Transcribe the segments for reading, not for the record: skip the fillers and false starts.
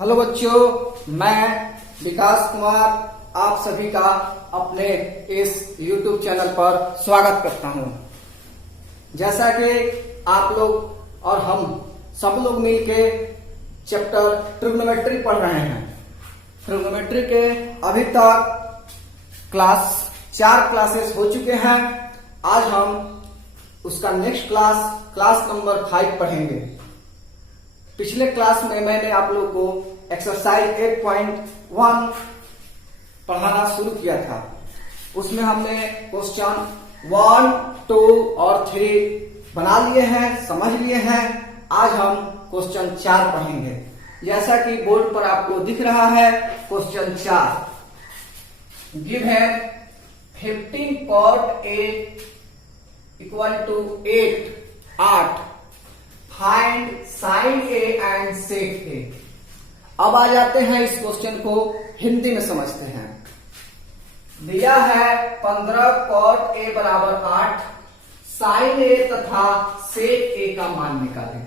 Hello बच्चों, मैं विकास कुमार आप सभी का अपने इस YouTube चैनल पर स्वागत करता हूं। जैसा कि आप लोग और हम सब लोग मिलके चैप्टर ट्रिग्नोमेट्री पढ़ रहे हैं। ट्रिग्नोमेट्री के अभी तक चार क्लासेस हो चुके हैं। आज हम उसका नेक्स्ट क्लास नंबर 5 पढ़ेंगे। पिछले क्लास में मैंने आप लोगों को एक्सरसाइज 8.1 पढ़ाना शुरू किया था। उसमें हमने क्वेश्चन 1, 2 और 3 बना लिए हैं, समझ लिए हैं। आज हम क्वेश्चन 4 पढ़ेंगे। जैसा कि बोर्ड पर आपको दिख रहा है, क्वेश्चन 4 गिव है 15 cot A equal to 8 find sine A and sec A. अब आ जाते हैं इस क्वेश्चन को हिंदी में समझते हैं। दिया है 15 cot ए बराबर 8, साइन ए तथा सेक ए का मान निकालें।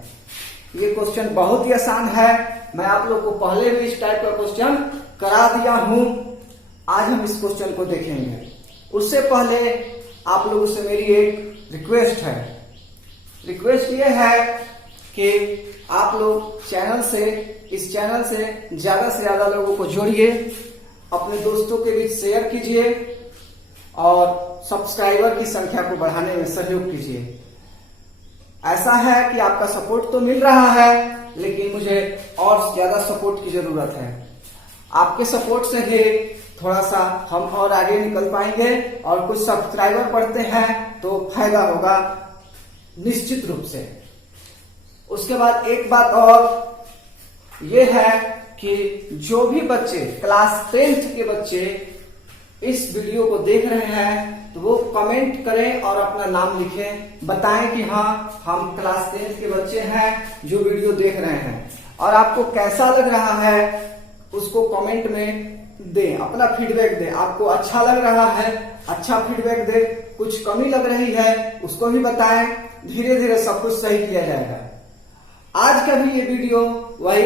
ये क्वेश्चन बहुत ही आसान है। मैं आप लोग को पहले भी इस टाइप का क्वेश्चन करा दिया हूं। आज हम इस क्वेश्चन को देखेंगे। उससे पहले आप लोगों से मेरी एक रिक्वेस्ट है। रिक्वेस्ट ये है कि आप लोग इस चैनल से ज्यादा लोगों को जोड़िए, अपने दोस्तों के बीच शेयर कीजिए और सब्सक्राइबर की संख्या को बढ़ाने में सहयोग कीजिए। ऐसा है कि आपका सपोर्ट तो मिल रहा है, लेकिन मुझे और ज्यादा सपोर्ट की जरूरत है। आपके सपोर्ट से ही थोड़ा सा हम और आगे निकल पाएंगे और कुछ सब्सक्राइबर बढ़ते हैं तो फायदा होगा निश्चित रूप से। उसके बाद एक बात और ये है कि जो भी बच्चे क्लास 10th के बच्चे इस वीडियो को देख रहे हैं तो वो कमेंट करें और अपना नाम लिखें, बताएं कि हाँ हम क्लास 10th के बच्चे हैं जो वीडियो देख रहे हैं। और आपको कैसा लग रहा है उसको कमेंट में दें, अपना फीडबैक दें। आपको अच्छा लग रहा है, अच्छा फीडबैक दें। कुछ कमी लग रही है उसको भी बताएं। धीरे धीरे सब कुछ सही किया जाएगा। आज का भी ये वीडियो वही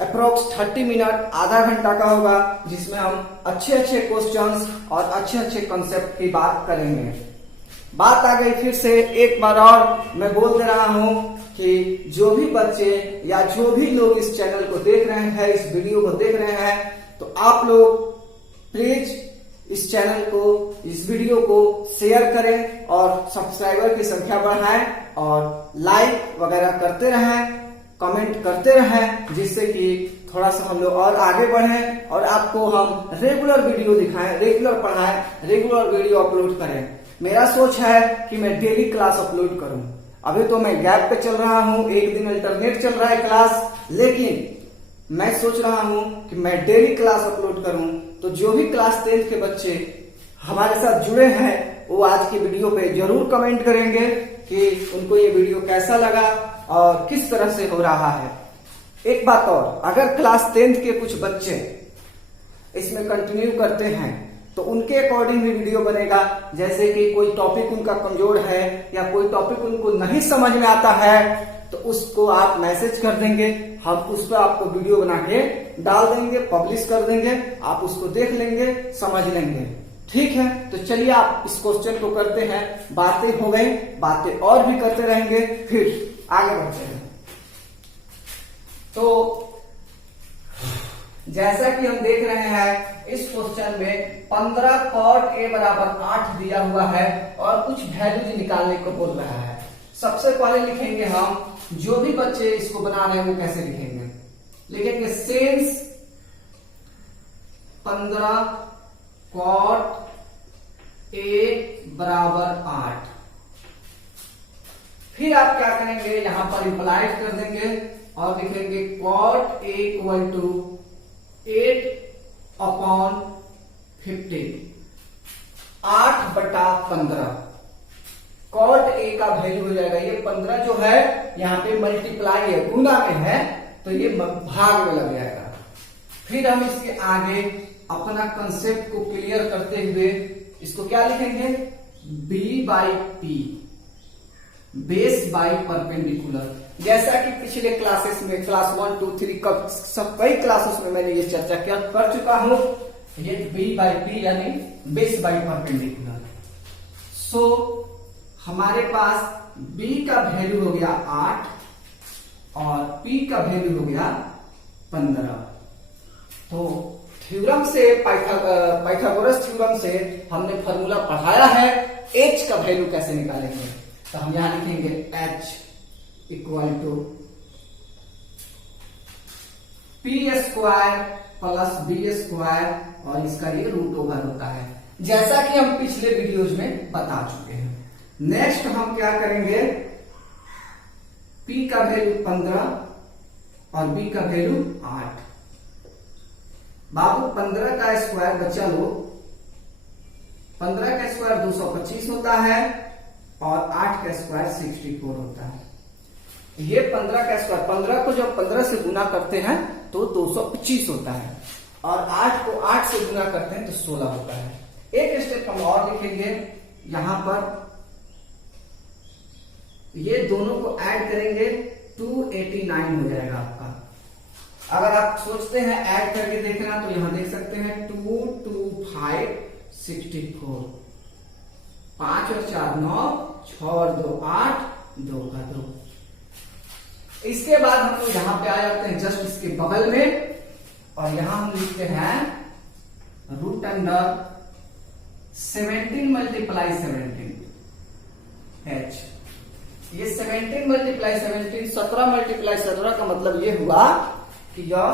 अप्रोक्स 30 मिनट, आधा घंटा का होगा, जिसमें हम अच्छे क्वेश्चंस और अच्छे कंसेप्ट की बात करेंगे। बात आ गई फिर से एक बार और मैं बोल दे रहा हूं कि जो भी बच्चे या जो भी लोग इस चैनल को देख रहे हैं, इस वीडियो को देख रहे हैं, तो आप लोग प्लीज इस चैनल को, इस वीडियो को शेयर करें और सब्सक्राइबर की संख्या बढ़ाएं और लाइक वगैरह करते रहें, कमेंट करते रहें, जिससे कि थोड़ा सा हम लोग और आगे बढ़ें और आपको हम रेगुलर वीडियो दिखाएं, रेगुलर पढ़ाएं, रेगुलर वीडियो अपलोड करें। मेरा सोच है कि मैं डेली क्लास अपलोड करूं। अभी तो मैं गैप पे चल रहा हूं, एक दिन अल्टरनेट चल रहा है क्लास, लेकिन मैं सोच रहा हूं कि मैं डेली क्लास अपलोड करूं। तो जो भी क्लास 10th के बच्चे हमारे साथ जुड़े हैं वो आज की वीडियो पे जरूर कमेंट करेंगे कि उनको ये वीडियो कैसा लगा और किस तरह से हो रहा है। एक बात और, अगर क्लास 10th के कुछ बच्चे इसमें कंटिन्यू करते हैं तो उनके अकॉर्डिंग भी वीडियो बनेगा। जैसे कि कोई टॉपिक उनका कमजोर है या कोई टॉपिक उनको नहीं समझ में आता है तो उसको आप मैसेज कर देंगे, हम उस पर आपको वीडियो बना के डाल देंगे, पब्लिश कर देंगे। आप उसको देख लेंगे, समझ लेंगे। ठीक है, तो चलिए आप इस क्वेश्चन को करते हैं। बातें हो गई, बातें और भी करते रहेंगे, फिर आगे बढ़ते हैं। तो जैसा कि हम देख रहे हैं इस क्वेश्चन में 15 cot A बराबर 8 दिया हुआ है और कुछ वैल्यूज निकालने को बोल रहा है। सबसे पहले लिखेंगे हम, जो भी बच्चे इसको बना रहे हैं वो कैसे लिखेंगे, लिखेंगे सिंस 15 cot A बराबर 8। फिर आप क्या करेंगे, यहां पर इंप्लाइड कर देंगे और लिखेंगे cot A equal to 8/15, 8/15। cot A का वैल्यू हो जाएगा, ये 15 जो है यहाँ पे मल्टीप्लाई है, गुना में है, तो ये भाग में लग जाएगा। फिर हम इसके आगे अपना कंसेप्ट को क्लियर करते हुए इसको क्या लिखेंगे, B/P, बेस बाई परपेंडिकुलर। जैसा कि पिछले क्लासेस में क्लास 1, 2, 3 कई क्लासेस में मैंने ये चर्चा कर चुका हूं, ये बी बाई पी यानी बेस बाई परपेंडिकुलर। सो हमारे पास बी का वैल्यू हो गया 8 और पी का वैल्यू हो गया 15। तो थ्योरम से पाइथागोरस थ्योरम से हमने फॉर्मूला पढ़ाया है h का वैल्यू कैसे निकालेंगे। तो हम यहां लिखेंगे h equal to P square plus B square और इसका ये रूट ओवर होता है, जैसा कि हम पिछले वीडियोज में बता चुके हैं। नेक्स्ट हम क्या करेंगे, p का वैल्यू 15 और b का वैल्यू 8। बाबू 15 का स्क्वायर बच्चा लो, 15 का स्क्वायर 225 होता है और 8 का स्क्वायर 64 होता है। ये 15 का स्क्वायर, 15 को जब 15 से गुना करते हैं तो 225 होता है और 8 को 8 से गुना करते हैं तो 16 होता है। एक स्टेप हम और लिखेंगे, यहां पर ये दोनों को ऐड करेंगे 289 हो जाएगा आपका। अगर आप सोचते हैं ऐड करके देखना तो यहां देख सकते हैं 2 2 5 64, 5 और 4 9, 6 और 2 8, 2 का 2। इसके बाद हम लोग यहां पे आ जाते हैं जस्ट इसके बगल में और यहां हम लिखते हैं रूट अंडर 17 मल्टीप्लाई 17 h। ये 17 मल्टीप्लाई 17 17 मल्टीप्लाई 17 का मतलब ये हुआ कि यह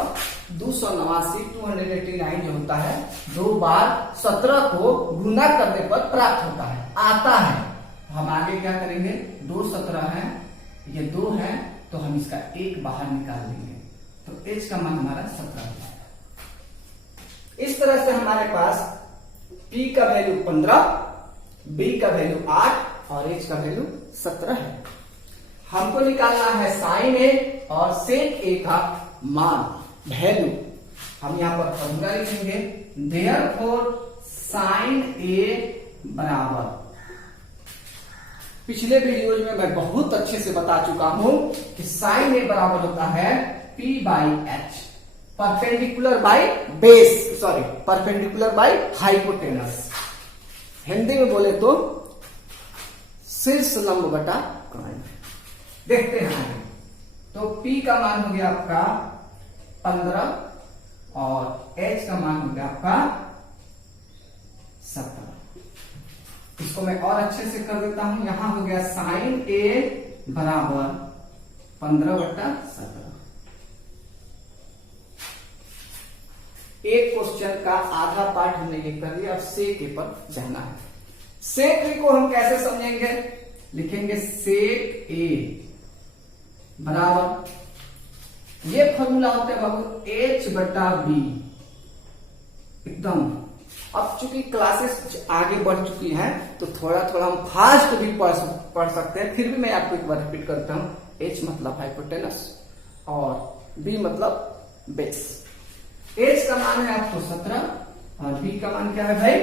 289 जो होता है 2 बार 17 को गुना करने पर प्राप्त होता है, आता है। हम आगे क्या करेंगे, 2 17 है, ये 2 है तो हम इसका 1 बाहर निकाल देंगे तो h का मान हमारा 17 हो जाएगा। इस तरह से हमारे पास p का वैल्यू 15, b का वैल्यू 8 और h का वैल्यू 17 है। हमको निकालना है साइन a और सेक a का मान वैल्यू। हम यहां पर फॉर्मूला लिखेंगे, देयरफॉर साइन a बराबर, पिछले वीडियोज में मैं बहुत अच्छे से बता चुका हूं कि साइन a बराबर होता है p by h, perpendicular by base, sorry perpendicular by hypotenuse. Hindi में बोले तो शीर्ष लंब बटा कर्ण। देखते हैं आगे। तो p का मान हो गया आपका 15 और h का मान हो गया आपका 17। इसको मैं और अच्छे से कर देता हूं, यहां हो गया साइन a बराबर 15/17। एक क्वेश्चन का आधा पार्ट हमने ये कर लिया, अब सेक ए पर जाना है। सेक ए को हम कैसे समझेंगे, लिखेंगे सेक ए बराबर, ये फॉर्मूला होता है बाबू h/b एकदम। अब चूंकि क्लासेस आगे बढ़ चुकी हैं तो थोड़ा थोड़ा हम फास्ट भी पढ़ सकते हैं, फिर भी मैं आपको एक बार रिपीट करता हूं। h मतलब हाइपोटेनस और b मतलब बेस। h का मान है आपको 17 और b का मान क्या है भाई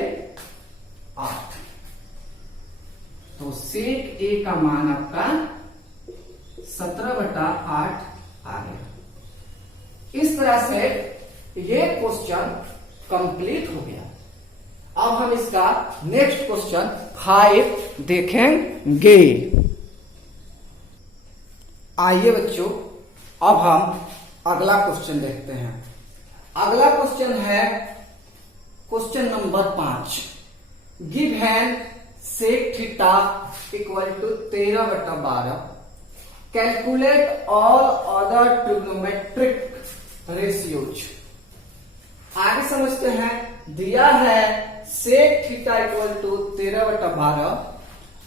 8। तो सेक a का मान आपका 17/8 आ गया। इस तरह से ये क्वेश्चन कंप्लीट हो गया। अब हम इसका नेक्स्ट क्वेश्चन 5 देखेंगे। आइए बच्चों, अब हम अगला क्वेश्चन देखते हैं। अगला क्वेश्चन है question number 5। Given sec theta equal to 13/12, calculate all other trigonometric ratios. आगे समझते हैं, दिया है सेक थीटा इक्वल टू 13/12,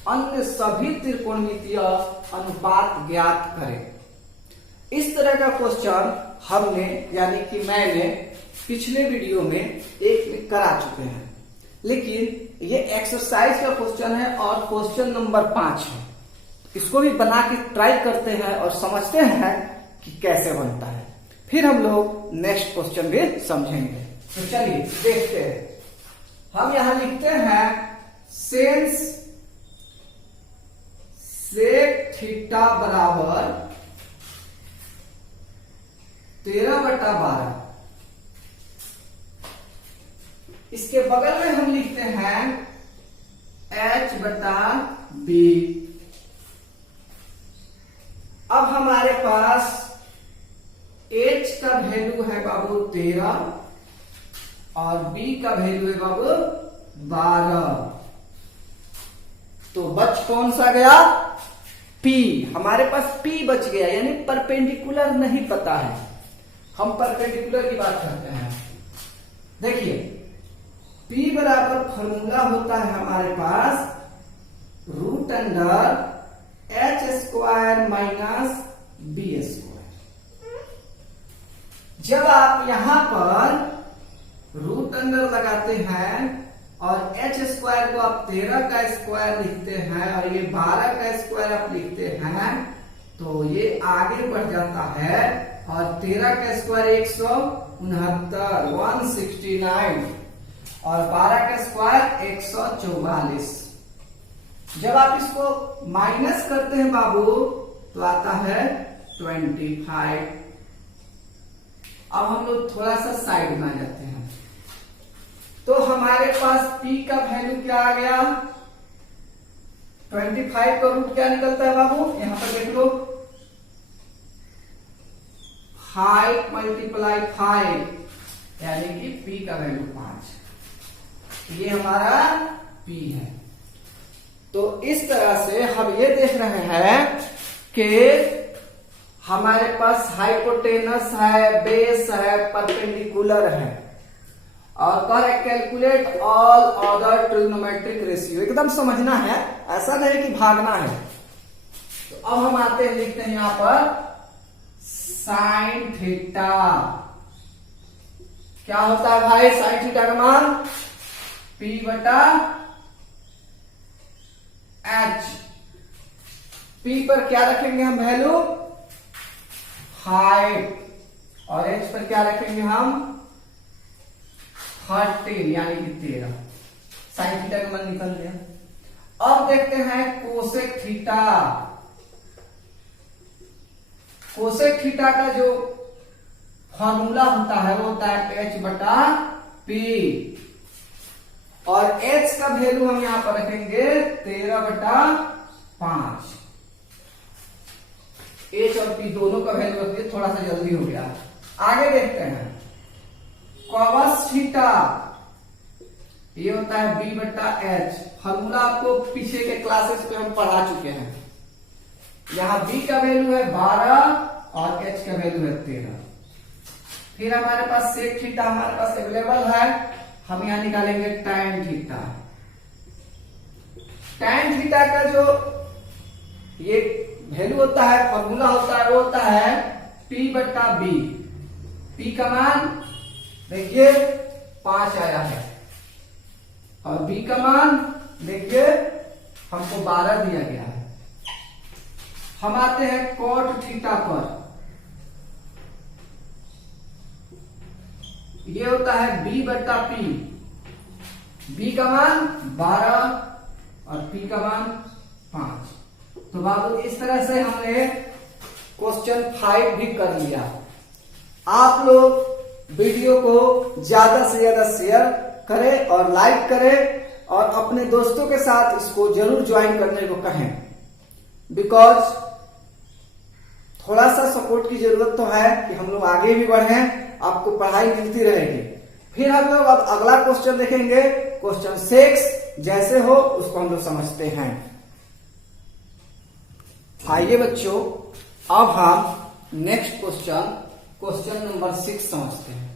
अन्य सभी त्रिकोणमितीय अनुपात ज्ञात करें। इस तरह का क्वेश्चन हमने यानी कि मैंने पिछले वीडियो में एक में करा चुके हैं, लेकिन ये एक्सरसाइज का क्वेश्चन है और क्वेश्चन नंबर 5 है। इसको भी बना के ट्राई करते हैं और समझते हैं कि कैसे बनता है, फिर हम लोग नेक्स्ट क्वेश्चन भी समझेंगे। तो चलिए देखते हैं। हम यहां लिखते हैं सेक थीटा बराबर 13/12। इसके बगल में हम लिखते हैं h/b। अब हमारे पास h का वैल्यू है बाबू 13 और b का वैल्यू है बाबू 12। तो बच कौन सा गया? P। हमारे पास P बच गया, यानी परपेंडिकुलर नहीं पता है। हम परपेंडिकुलर की बात करते हैं। देखिए P बराबर फॉर्मूला होता है हमारे पास √h² माइनस b²। जब आप यहां पर √ लगाते हैं और h² को आप 13 का स्क्वायर लिखते हैं और ये 12 का स्क्वायर आप लिखते हैं, तो ये आगे बढ़ जाता है और 13 का स्क्वायर 169, 169 और 12 का स्क्वायर 144। जब आप इसको माइनस करते हैं बाबू तो आता है 25। अब हम लोग थोड़ा सा साइड में आ जाते हैं, तो हमारे पास P का वैल्यू क्या आ गया? 25 का रूट क्या निकलता है बाबू? यहां पर देख लो, 5 × 5 यानी कि P का वैल्यू 5। ये हमारा P है। तो इस तरह से हम ये देख रहे हैं कि हमारे पास हाइपोटेनस है, बेस है, परपेंडिकुलर है और कह रहे calculate all other trigonometric ratio. एकदम समझना है, ऐसा नहीं कि भागना है। तो अब हम आते हैं, लिखते हैं यहां पर साइन थीटा। क्या होता है भाई साइन थीटा का मान? P/h। P पर क्या रखेंगे हम वैल्यू? 5 और h पर क्या रखेंगे हम? 13 यानी कि 13। साइन थीटा का मान निकल गया। अब देखते हैं कोसेक थीटा। कोसेक थीटा का जो फॉर्मूला होता है वो होता है h/p और h का वैल्यू हम यहां पर रखेंगे 13/5। h और p दोनों का वैल्यू रखिए, थोड़ा सा जल्दी हो गया। आगे देखते हैं कॉस थीटा, ये होता है b/h। फॉर्मूला आपको पीछे के क्लासेस पे हम पढ़ा चुके हैं। यहां b का वैल्यू है 12 और h का वैल्यू है 13। फिर हमारे पास सेक थीटा हमारे पास अवेलेबल है, हम यहां निकालेंगे tan थीटा। tan थीटा का जो ये वैल्यू होता है, फॉर्मूला होता है, वो होता है P/b। P का मान देखिए 5 आया है और B का मान देखिए हमको 12 दिया गया है। हम आते हैं cot थीटा पर। ये होता है B/p। B का मान 12 और P का मान 5। तो बाबू इस तरह से हमने क्वेश्चन 5 भी कर लिया। आप लोग वीडियो को ज्यादा से ज्यादा शेयर करें और लाइक करें और अपने दोस्तों के साथ इसको जरूर ज्वाइन करने को कहें, बिकॉज थोड़ा सा सपोर्ट की जरूरत तो है कि हम लोग आगे भी बढ़ें, आपको पढ़ाई मिलती रहेगी। फिर हम लोग अब अगला क्वेश्चन देखेंगे, क्वेश्चन 6 जैसे हो उसको हम लोग समझते हैं। आइए बच्चों, अब हम नेक्स्ट क्वेश्चन नंबर 6 समझते हैं।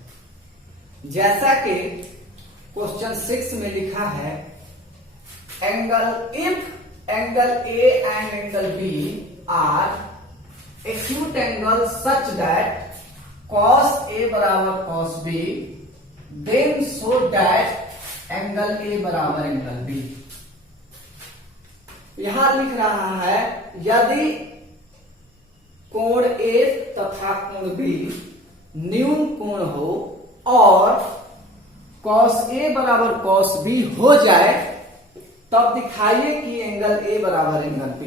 जैसा कि क्वेश्चन 6 में लिखा है, if angle A and angle B are acute angle such that cos A बराबर cos B, then show that angle A बराबर एंगल B। यहां लिख रहा है यदि कोण A तथा कोण B न्यून कोण हो और cos A बराबर cos B हो जाए, तब दिखाइए कि एंगल A बराबर एंगल B।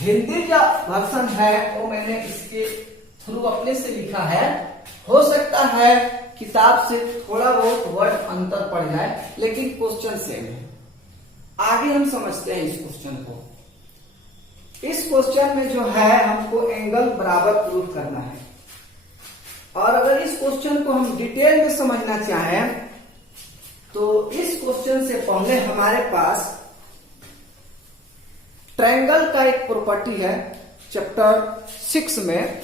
हिंदी का वर्षन है वो मैंने इसके थ्रू अपने से लिखा है। हो सकता है किताब से थोड़ा बहुत वर्ड अंतर पड़ जाए, लेकिन क्वेश्चन सेम है। आगे हम समझते हैं इस क्वेश्चन को। इस क्वेश्चन में जो है हमको एंगल बराबर प्रूव करना है, और अगर इस क्वेश्चन को हम डिटेल में समझना चाहें तो इस क्वेश्चन से पहले हमारे पास ट्रायंगल का एक प्रॉपर्टी है। चैप्टर 6 में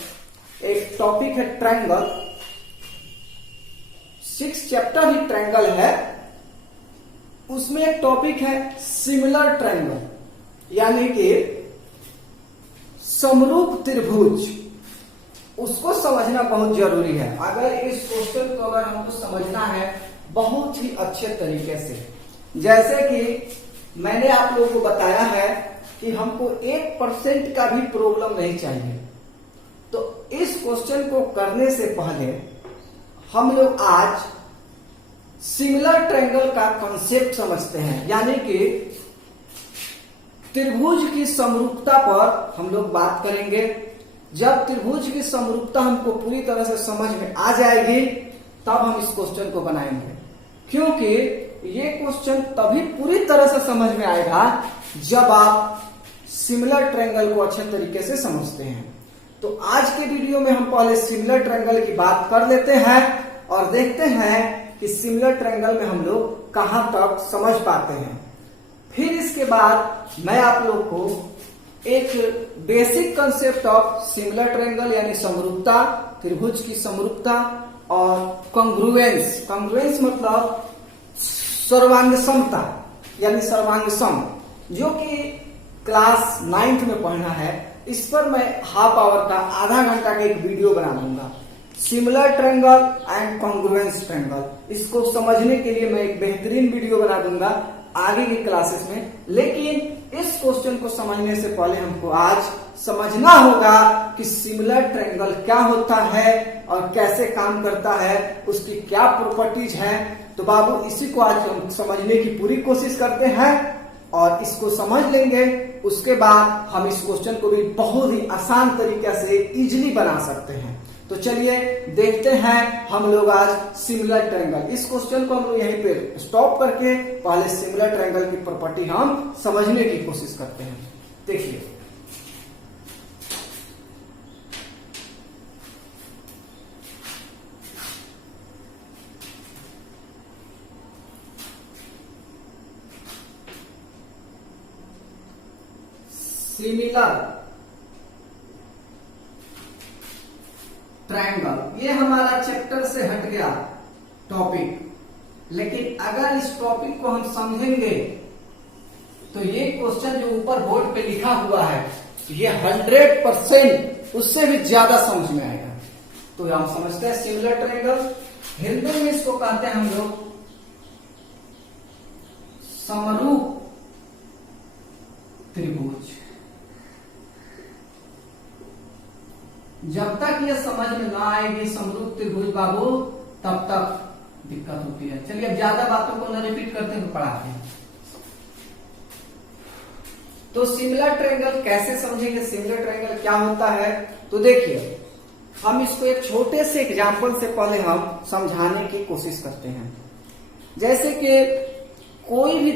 एक टॉपिक है ट्रायंगल। 6 चैप्टर ही ट्रायंगल है, उसमें एक टॉपिक है सिमिलर ट्रायंगल, यानी कि समरूप त्रिभुज। उसको समझना बहुत जरूरी है। अगर इस क्वेश्चन को अगर हमको समझना है बहुत ही अच्छे तरीके से, जैसे कि मैंने आप लोगों को बताया है कि हमको 1% का भी प्रॉब्लम नहीं चाहिए, तो इस क्वेश्चन को करने से पहले हम लोग आज सिमिलर ट्रायंगल का कॉन्सेप्ट समझते हैं, यानी कि त्रिभुज की समरूपता पर हम लोग बात करेंगे। जब त्रिभुज की समरूपता हमको पूरी तरह से समझ में आ जाएगी तब हम इस क्वेश्चन को बनाएंगे, क्योंकि ये क्वेश्चन तभी पूरी तरह से समझ में आएगा जब आप सिमिलर ट्रायंगल को अच्छे तरीके से समझते हैं। तो आज के वीडियो में हम पहले सिमिलर ट्रायंगल की बात कर लेते हैं और देखते हैं कि सिमिलर ट्रायंगल में हम लोग कहां तक समझ पाते हैं। फिर इसके बाद मैं आप लोग को एक basic concept of similar triangle यानी समरूपता, त्रिभुज की समरूपता, और कॉन्ग्रुएंस। कॉन्ग्रुएंस मतलब सर्वांग समता यानी सर्वांग सम, जो कि क्लास 9th में पढ़ना है। इस पर मैं हाफ आवर का, आधा घंटा का एक वीडियो बना दूंगा, similar triangle and congruence triangle. इसको समझने के लिए मैं एक बेहतरीन वीडियो बना दूंगा आगे की क्लासेस में। लेकिन इस क्वेश्चन को समझने से पहले हमको आज समझना होगा कि सिमिलर ट्रायंगल क्या होता है और कैसे काम करता है, उसकी क्या प्रॉपर्टीज है। तो बाबू इसी को आज हम समझने की पूरी कोशिश करते हैं और इसको समझ लेंगे। उसके बाद हम इस क्वेश्चन को भी बहुत ही आसान तरीके से इजीली बना सकते हैं। तो चलिए देखते हैं हम लोग आज सिमिलर ट्रायंगल। इस क्वेश्चन को हम लोग यहीं पे स्टॉप करके पहले सिमिलर ट्रायंगल की प्रॉपर्टी हम समझने की कोशिश करते हैं। देखिए, सिमिलर ट्रायंगल, ये हमारा चैप्टर से हट गया टॉपिक, लेकिन अगर इस टॉपिक को हम समझेंगे तो ये क्वेश्चन जो ऊपर बोर्ड पे लिखा हुआ है ये 100% उससे भी ज्यादा समझ में आएगा। तो हम समझते हैं सिमिलर ट्रायंगल। हिंदी में इसको कहते हैं हम लोग समरूप त्रिभुज। जब तक ये समझ में ना आएगी समरूप त्रिभुज बाबू, तब तक दिक्कत होती है। चलिए अब ज्यादा बातों को न रिपीट करते हैं, पढ़ाते हैं। तो सिमिलर ट्रायंगल कैसे समझेंगे, सिमिलर ट्रायंगल क्या होता है? तो देखिए, हम इसको एक छोटे से एग्जाम्पल से पहले हम समझाने की कोशिश करते हैं। जैसे कि कोई भी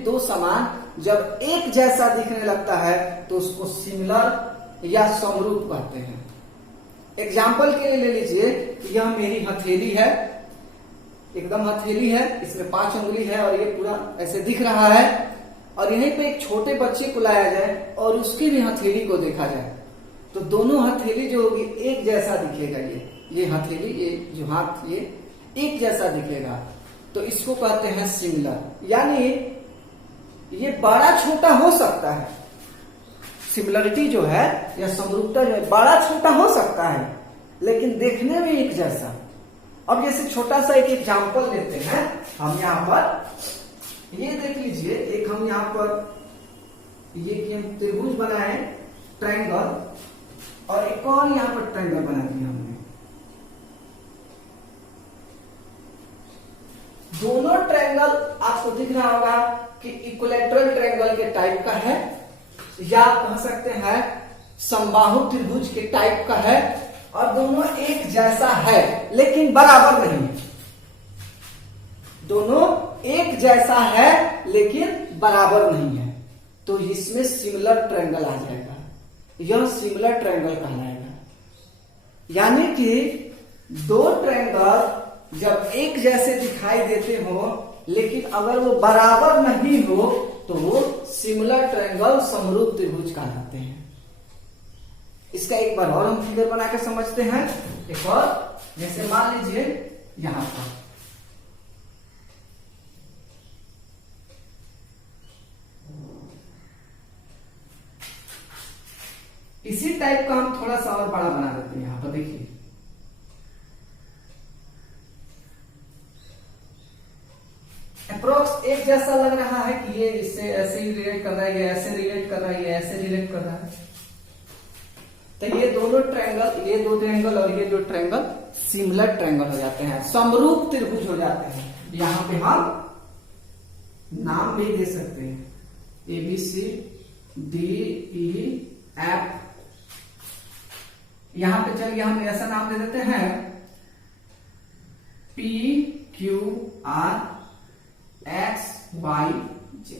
दो सामान जब एक जैसा दिखने लगता है तो उसको सिमिलर या समरूप कहते हैं। एग्जाम्पल के लिए ले लीजिए कि यह मेरी हथेली है, एकदम हथेली है, इसमें 5 उंगली है और ये पूरा ऐसे दिख रहा है, और यहीं पे एक छोटे बच्चे को लाया जाए और उसकी भी हथेली को देखा जाए तो दोनों हथेली जो होगी एक जैसा दिखेगा। ये हथेली, ये जो हाथ, ये एक जैसा दिखेगा, तो इसको कहते हैं सिमिलर। यानी ये बड़ा छोटा हो सकता है, सिमिलरिटी जो है या समरूपता जो है बड़ा छोटा हो सकता है, लेकिन देखने में एक जैसा। अब जैसे छोटा सा एक एग्जाम्पल लेते हैं हम यहाँ पर, ये देख लीजिए, एक हम यहाँ पर ये कि हम त्रिभुज बनाए ट्रायंगल, और एक और यहाँ पर ट्रायंगल बना दिया हमने। दोनों ट्रायंगल आपको दिख रहा होगा कि इक्विलैटरल ट्रायंगल के टाइप का है, या कह सकते हैं समबाहु त्रिभुज के टाइप का है और दोनों एक जैसा है लेकिन बराबर नहीं है। दोनों एक जैसा है लेकिन बराबर नहीं है, तो इसमें सिमिलर ट्रायंगल आ जाएगा। यह सिमिलर ट्रायंगल कहलाएगा। यानी कि दो ट्रायंगल जब एक जैसे दिखाई देते हो लेकिन अगर वो बराबर नहीं हो तो वो सिमिलर ट्रायंगल, समरूप त्रिभुज कहलाते हैं। इसका एक बार और हम फिगर बना के समझते हैं। एक और, जैसे मान लीजिए यहां पर इसी टाइप का हम थोड़ा सा और बड़ा बना देते हैं। यहां पर देखिए, अप्रोक्स एक जैसा लग रहा है कि ये इससे ऐसे ही रिलेट कर रहा है, ये ऐसे रिलेट कर रहा है, ये ऐसे रिलेट कर रहा है। तो ये दोनों ट्रायंगल, ये दो ट्रायंगल और ये दो ट्रायंगल सिमिलर ट्रायंगल हो जाते हैं, समरूप त्रिभुज हो जाते हैं। यहां पे हम नाम भी दे सकते हैं, ABC DEF। यहां पे चलिए हम ऐसा नाम दे देते हैं PQR XYZ।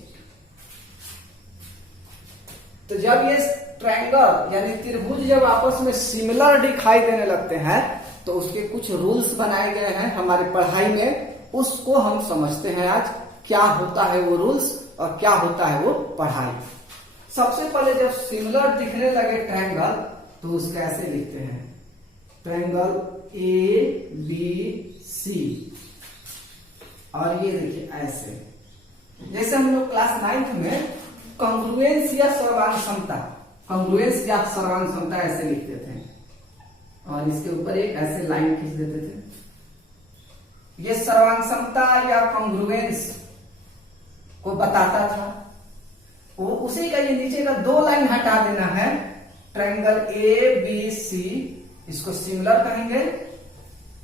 तो जब ये ट्रायंगल यानी त्रिभुज जब आपस में सिमिलर दिखाई देने लगते हैं तो उसके कुछ रूल्स बनाए गए हैं हमारी पढ़ाई में, उसको हम समझते हैं आज। क्या होता है वो रूल्स और क्या होता है वो पढ़ाई। सबसे पहले जब सिमिलर दिखने लगे ट्रायंगल तो उसको ऐसे लिखते हैं, ट्रायंगल ABC। और ये देखिए ऐसे, जैसे हम लोग क्लास 9th में कॉन्ग्रुएंस या सर्वांग समता, कॉन्ग्रुएंस या सर्वांग समता ऐसे लिखते थे और इसके ऊपर एक ऐसे लाइन खींच देते थे। ये सर्वांग समता या कॉन्ग्रुएंस को बताता था। वो उसी का ये नीचे का दो लाइन हटा देना है, ट्रायंगल ABC, इसको सिमिलर कहेंगे,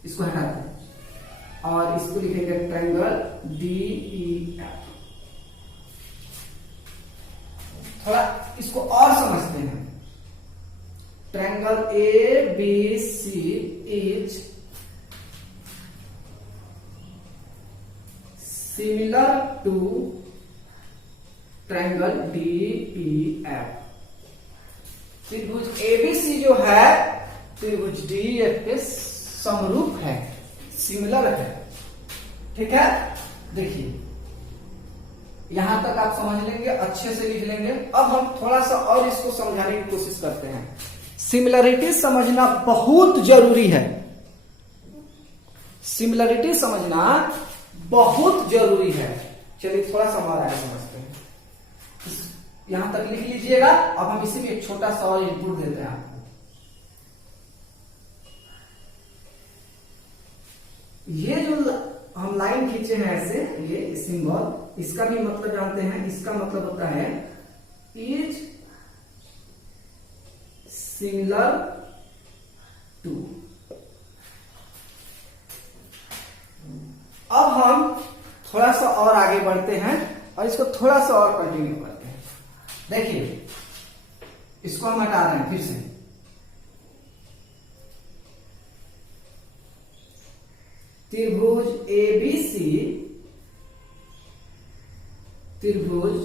इसको हटा दें और इसको लिखेंगे ट्रायंगल DEF। थोड़ा इसको और समझते हैं। Triangle ABC is similar to triangle DEF। त्रिभुज ABC जो है त्रिभुज DEF के समरूप है, सिमिलर है। ठीक है, देखिए यहां तक आप समझ लेंगे, अच्छे से लिख लेंगे। अब हम थोड़ा सा और इसको समझाने की कोशिश करते हैं। सिमिलरिटी समझना बहुत जरूरी है, सिमिलरिटी समझना बहुत जरूरी है। चलिए थोड़ा सा और आगे समझते हैं। यहां तक लिख लीजिएगा। अब हम इसी में एक छोटा सा और इनपुट देते हैं आपको। ये जो हम लाइन खींचे हैं ऐसे, ये सिंबल, इसका भी मतलब जानते हैं। इसका मतलब होता है इज सिमिलर टू। अब हम थोड़ा सा और आगे बढ़ते हैं और इसको थोड़ा सा और कंटिन्यू करते हैं। देखिए इसको हम हटा रहे हैं फिर से। त्रिभुज ABC, त्रिभुज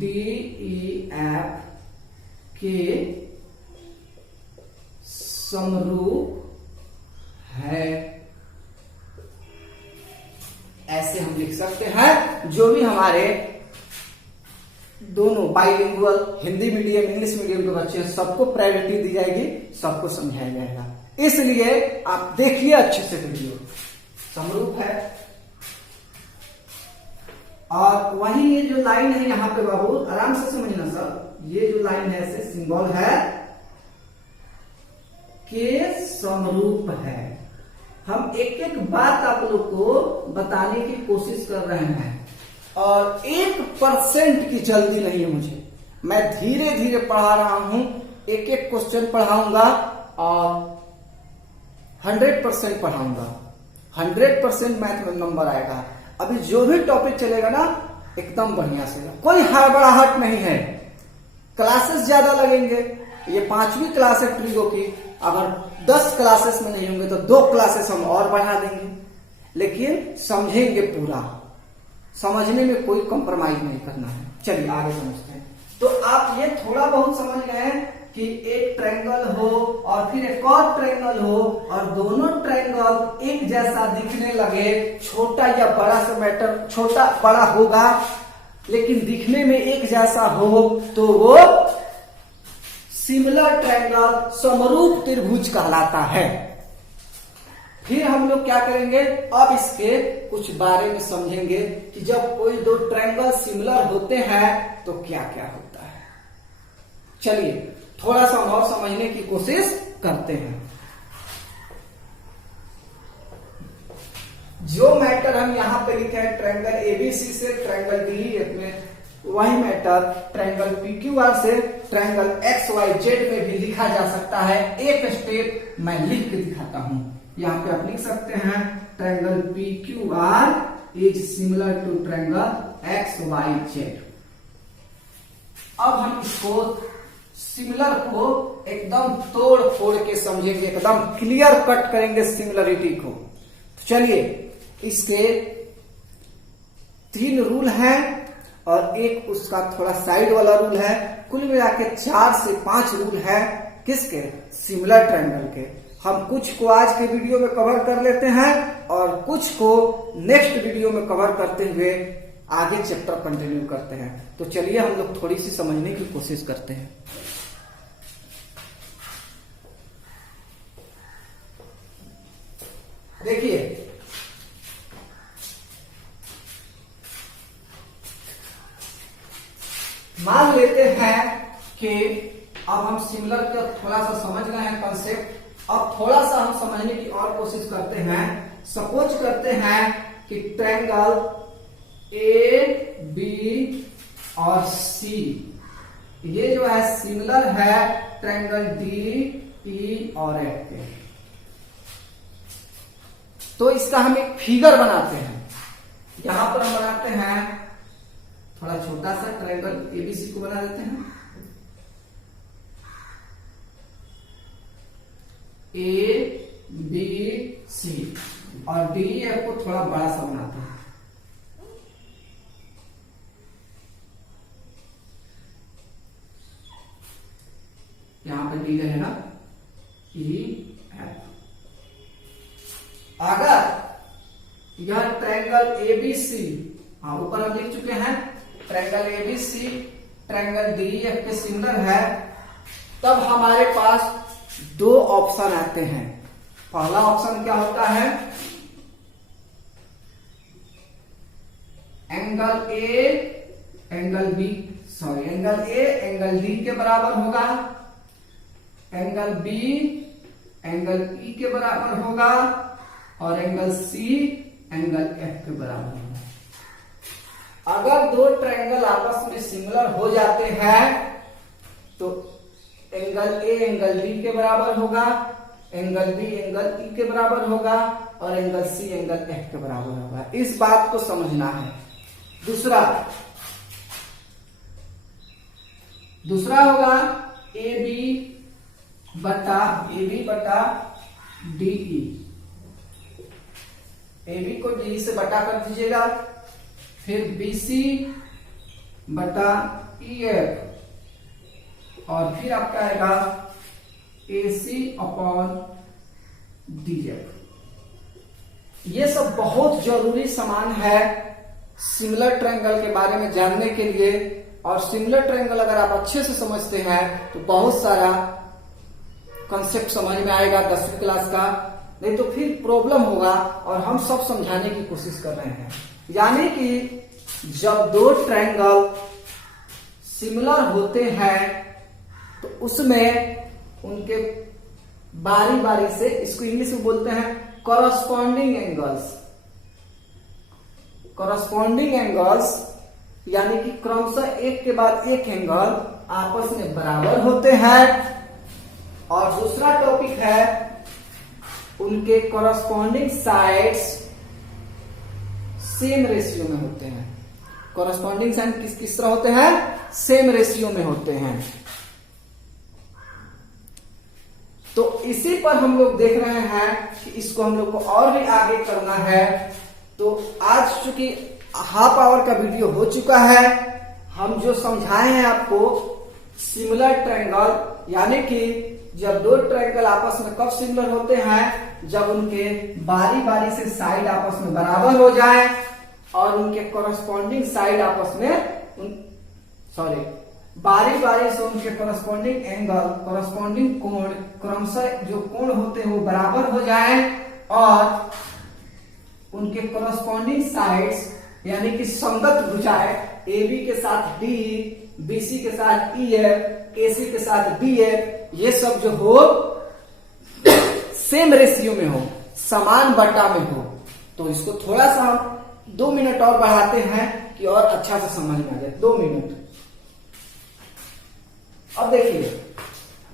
DEF के समरूप है, ऐसे हम लिख सकते हैं। जो भी हमारे दोनों bilingual Hindi medium English medium के बच्चे हैं, सबको प्रायोरिटी दी जाएगी, सबको समझाया जाएगा। इसलिए आप देखिए अच्छे से वीडियो, समरूप है। और वही ये जो लाइन है यहाँ पे बाबू आराम से समझना सब, ये जो लाइन है ऐसे सिंबल है के समरूप है। हम एक एक बात आप लोग को बताने की कोशिश कर रहे हैं और 1% की जल्दी नहीं है मुझे। मैं धीरे धीरे पढ़ा रहा हूं, एक एक क्वेश्चन पढ़ाऊंगा और 100% पढ़ाऊंगा। 100% मैथ में नंबर आएगा। अभी जो भी टॉपिक चलेगा ना एकदम बढ़िया से, कोई हड़बड़ाहट नहीं है। क्लासेस ज्यादा लगेंगे। ये 5वीं क्लास है ट्रिगो की, अगर 10 क्लासेस में नहीं होंगे तो 2 क्लासेस हम और बढ़ा देंगे, लेकिन समझेंगे पूरा, समझने में कोई कॉम्प्रोमाइज नहीं करना है। चलिए आगे समझते हैं। तो आप ये थोड़ा बहुत समझ गए कि एक ट्रायंगल हो और फिर एक और ट्रायंगल हो और दोनों ट्रायंगल एक जैसा दिखने लगे, छोटा या बड़ा सा मैटर, छोटा बड़ा होगा लेकिन दिखने में एक जैसा हो तो वो सिमिलर ट्रायंगल, समरूप त्रिभुज कहलाता है। फिर हम लोग क्या करेंगे, अब इसके कुछ बारे में समझेंगे कि जब कोई दो ट्रायंगल सिमिलर होते हैं तो क्या क्या होता है। चलिए थोड़ा सा और समझने की कोशिश करते हैं। जो मैटर हम यहां पे लिखे हैं ट्रायंगल एबीसी से ट्रायंगल डीईएफ में, वही मैटर ट्रायंगल पीक्यूआर से ट्रायंगल एक्सवाईजेड में भी लिखा जा सकता है। एक स्टेप मैं लिख के दिखाता हूं। यहाँ पे आप लिख सकते हैं triangle PQR is similar to triangle XYZ. अब हम इसको सिमिलर को एकदम तोड़ फोड़ के समझेंगे, एकदम क्लियर कट करेंगे सिमिलरिटी को। तो चलिए, इसके 3 रूल हैं और एक उसका थोड़ा साइड वाला रूल है। कुल मिला के 4 से 5 रूल है किसके, सिमिलर ट्रायंगल के। हम कुछ को आज के वीडियो में कवर कर लेते हैं और कुछ को नेक्स्ट वीडियो में कवर करते हुए आगे चैप्टर कंटिन्यू करते हैं। तो चलिए हम लोग थोड़ी सी समझने की कोशिश करते हैं। देखिए, मान लेते हैं कि अब हम सिमिलर का थोड़ा सा समझ गए हैं कंसेप्ट। अब थोड़ा सा हम समझने की और कोशिश करते हैं। सपोज करते हैं कि ट्रायंगल ए बी और सी ये जो है सिमिलर है ट्रायंगल डी ई और एफ के। तो इसका हम एक फिगर बनाते हैं। यहां पर हम बनाते हैं थोड़ा छोटा सा ट्रायंगल एबीसी को बना देते हैं। ए बी सी और डी एफ को थोड़ा बड़ा सा बनाते हैं। यहां पे डी रहेगा ई एफ। अगर यह ट्रायंगल एबीसी, हाँ ऊपर हम लिख चुके हैं ट्रायंगल एबीसी ट्रायंगल डीईएफ के सिमिलर है, तब हमारे पास 2 ऑप्शन आते हैं। पहला ऑप्शन क्या होता है, angle A angle B, sorry angle A angle D के बराबर होगा, एंगल बी एंगल ई के बराबर होगा और एंगल सी एंगल एफ के बराबर होगा। अगर 2 ट्रायंगल आपस में सिमिलर हो जाते हैं तो एंगल ए एंगल डी के बराबर होगा, एंगल बी एंगल ई के बराबर होगा और एंगल सी एंगल एफ के बराबर होगा। इस बात को समझना है। दूसरा होगा ए बी बटा डीई। ए बी को डी से बटा कर दीजिएगा, फिर बीसी बटा ई एफ और फिर आपका आएगा AC अपॉन DF। ये सब बहुत जरूरी सामान है सिमिलर ट्रायंगल के बारे में जानने के लिए। और सिमिलर ट्रायंगल अगर आप अच्छे से समझते हैं तो बहुत सारा कंसेप्ट समझ में आएगा 10वीं क्लास का, नहीं तो फिर प्रॉब्लम होगा। और हम सब समझाने की कोशिश कर रहे हैं, यानी कि जब 2 ट्रायंगल सिमिलर होते हैं तो उसमें उनके बारी बारी से, इसको इंग्लिश में बोलते हैं कॉरस्पॉन्डिंग एंगल्स। कॉरस्पॉन्डिंग एंगल्स यानी कि क्रमशः एक के बाद एक एंगल आपस में बराबर होते हैं। और दूसरा टॉपिक है उनके कॉरस्पॉन्डिंग साइड्स सेम रेशियो में होते हैं। कॉरस्पॉन्डिंग साइड किस तरह होते हैं, सेम रेशियो में होते हैं। तो इसी पर हम लोग देख रहे हैं कि इसको हम लोग को और भी आगे करना है। तो आज चूंकि हाफ आवर का वीडियो हो चुका है, हम जो समझाए हैं आपको सिमिलर ट्रायंगल, यानी कि जब दो ट्रायंगल आपस में कब सिमिलर होते हैं, जब उनके बारी बारी से साइड आपस में बराबर हो जाए और उनके कॉरस्पॉन्डिंग साइड आपस में बारी बारी से उनके कॉरस्पॉन्डिंग एंगल, कॉरस्पॉन्डिंग कोण, क्रमशः जो कोण होते हैं वो बराबर हो जाए और उनके कॉरस्पॉन्डिंग साइड्स यानी कि संगत भुजाएं AB के साथ D, BC के साथ EF, AC के साथ BF, ये सब जो हो सेम रेशियो में हो, समान बटा में हो। तो इसको थोड़ा सा हम 2 मिनट और बढ़ाते हैं कि और अच्छा से समझ में आ जाए। 2 मिनट। अब देखिए,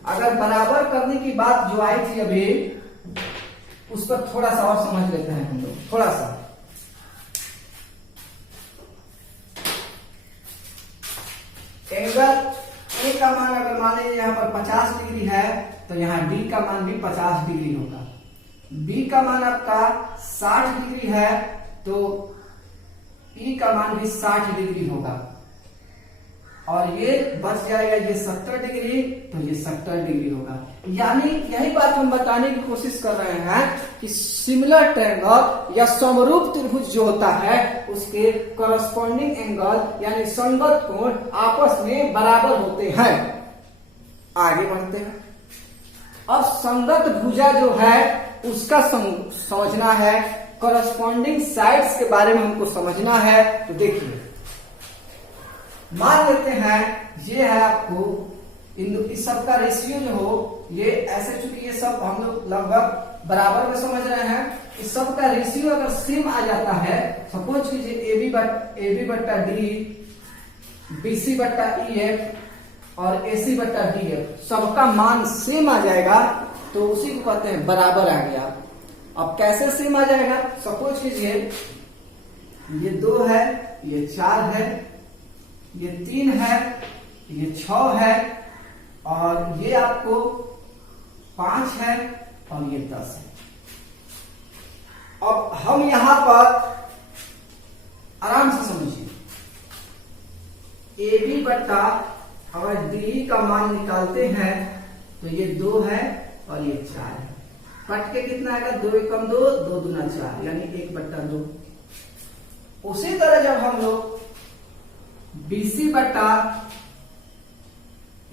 अगर बराबर करने की बात जो आई थी अभी, उस पर थोड़ा सा और समझ लेते हैं हम लोग, थोड़ा सा। एंगल ए का मान अगर मान लीजिए यहाँ पर 50 डिग्री है तो यहाँ D का मान भी 50 डिग्री होगा। B का मान आपका 60 डिग्री है तो E का मान भी 60 डिग्री होगा और ये बच जाएगा ये 70 डिग्री, तो ये 70 डिग्री होगा। यानी यही बात हम बताने की कोशिश कर रहे हैं कि सिमिलर ट्रायंगल या समरूप त्रिभुज जो होता है उसके कॉरस्पॉन्डिंग एंगल यानी संगत कोण आपस में बराबर होते हैं। आगे बढ़ते हैं। अब संगत भुजा जो है उसका समझना है, कॉरस्पॉन्डिंग साइड्स के बारे में हमको समझना है। तो देखिए, मान लेते हैं ये है आपको इस सब का रेशियो जो हो, ये ऐसे चूंकि ये सब हम लोग लगभग बराबर में समझ रहे हैं, इस सब का रेशियो अगर सेम आ जाता है, सपोज कीजिए AB बट्टा D, BC बट्टा EF और AC बट्टा DF, सबका मान सेम आ जाएगा तो उसी को कहते हैं बराबर आ गया। अब कैसे सेम आ जाएगा? सपोज कीजिए ये 2 है, ये 4 है, ये 3 है, ये 6 है और ये आपको 5 है और ये 10 है। अब हम यहां पर आराम से समझिए, AB बट्टा अगर D का मान निकालते हैं तो ये 2 है और ये 4 है। कट के कितना आएगा? 2 एकम 2, 2 दूना 4, यानी 1 बट्टा 2। उसी तरह जब हम लोग BC बट्टा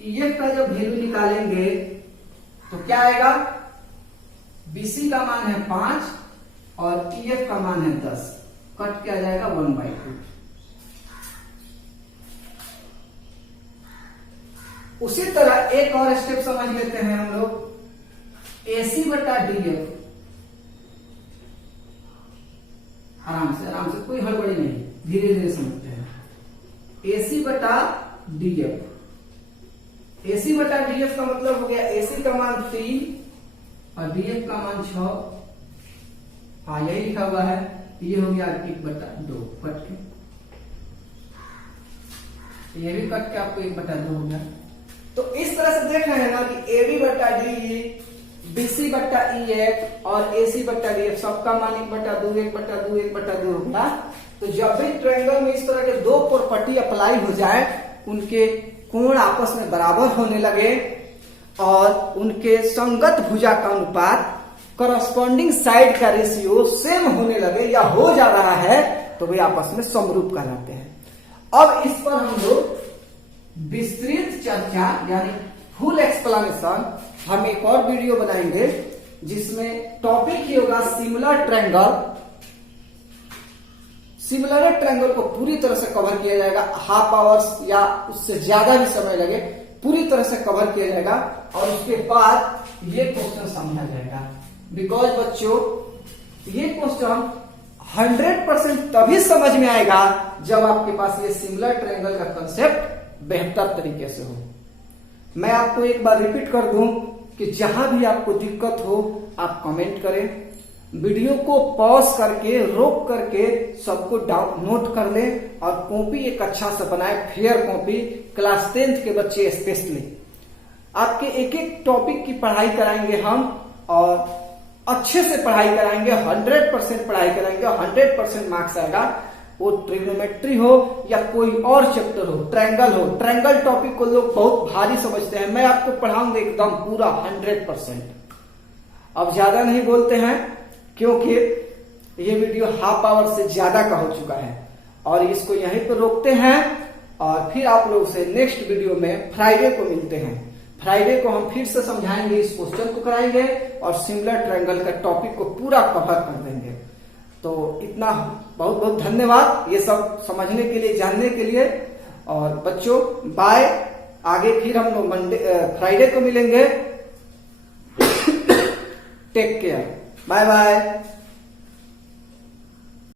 EF का जब वैल्यू निकालेंगे तो क्या आएगा? BC का मान है 5 और EF का मान है 10, कट के आ जाएगा 1/2। उसी तरह एक और स्टेप समझ लेते हैं हम लोग, AC बट्टा DF। आराम से कोई हड़बड़ी नहीं, धीरे धीरे समझते हैं। AC बटा DF, AC बटा DF का मतलब हो गया AC का मान 3 और DF का मान 6। हाँ, यही लिखा हुआ है, ये हो गया 1/2 कट के, ये भी कट के आपको 1/2 हो गया। तो इस तरह से देख रहे हैं ना कि AB बट्टा D, BC बट्टा EF और AC बट्टा DF सबका मान 1/2, 1/2, 1/2 होगा। तो जब भी ट्रायंगल में इस तरह के दो प्रॉपर्टी अप्लाई हो जाए, उनके कोण आपस में बराबर होने लगे और उनके संगत भुजा का अनुपात, कॉरस्पॉन्डिंग साइड का रेशियो सेम होने लगे या हो जा रहा है, तो वे आपस में समरूप कहलाते हैं। अब इस पर हम लोग विस्तृत चर्चा यानी फुल एक्सप्लेनेशन हम एक और वीडियो बनाएंगे जिसमें टॉपिक ही होगा सिमिलर ट्रायंगल। सिमिलर ट्रायंगल को पूरी तरह से कवर किया जाएगा, हाफ आवर्स या उससे ज्यादा भी समय लगे, पूरी तरह से कवर किया जाएगा और उसके बाद ये क्वेश्चन समझा जाएगा। बिकॉज बच्चों, ये क्वेश्चन 100% तभी समझ में आएगा जब आपके पास ये सिमिलर ट्रायंगल का कंसेप्ट बेहतर तरीके से हो। मैं आपको एक बार रिपीट कर दूं कि जहां भी आपको दिक्कत हो आप कमेंट करें, वीडियो को पॉज करके रोक करके सबको नोट कर ले और कॉपी एक अच्छा सा बनाए, फेयर कॉपी, क्लास 10th के बच्चे स्पेशली। आपके एक एक टॉपिक की पढ़ाई कराएंगे हम और अच्छे से पढ़ाई कराएंगे, 100% पढ़ाई कराएंगे, 100% मार्क्स आएगा। वो ट्रिग्नोमेट्री हो या कोई और चैप्टर हो, ट्रायंगल हो, ट्रायंगल टॉपिक को लोग बहुत भारी समझते हैं, मैं आपको पढ़ाऊंगा एकदम पूरा 100%। अब ज्यादा नहीं बोलते हैं क्योंकि ये वीडियो हाफ आवर से ज्यादा का हो चुका है और इसको यहीं पर रोकते हैं और फिर आप लोग से नेक्स्ट वीडियो में फ्राइडे को मिलते हैं। फ्राइडे को हम फिर से समझाएंगे, इस क्वेश्चन को कराएंगे और सिमिलर ट्रायंगल का टॉपिक को पूरा कवर कर देंगे। तो इतना, बहुत बहुत धन्यवाद ये सब समझने के लिए, जानने के लिए। और बच्चों बाय, आगे फिर हम लोग फ्राइडे को मिलेंगे। Take care, bye bye.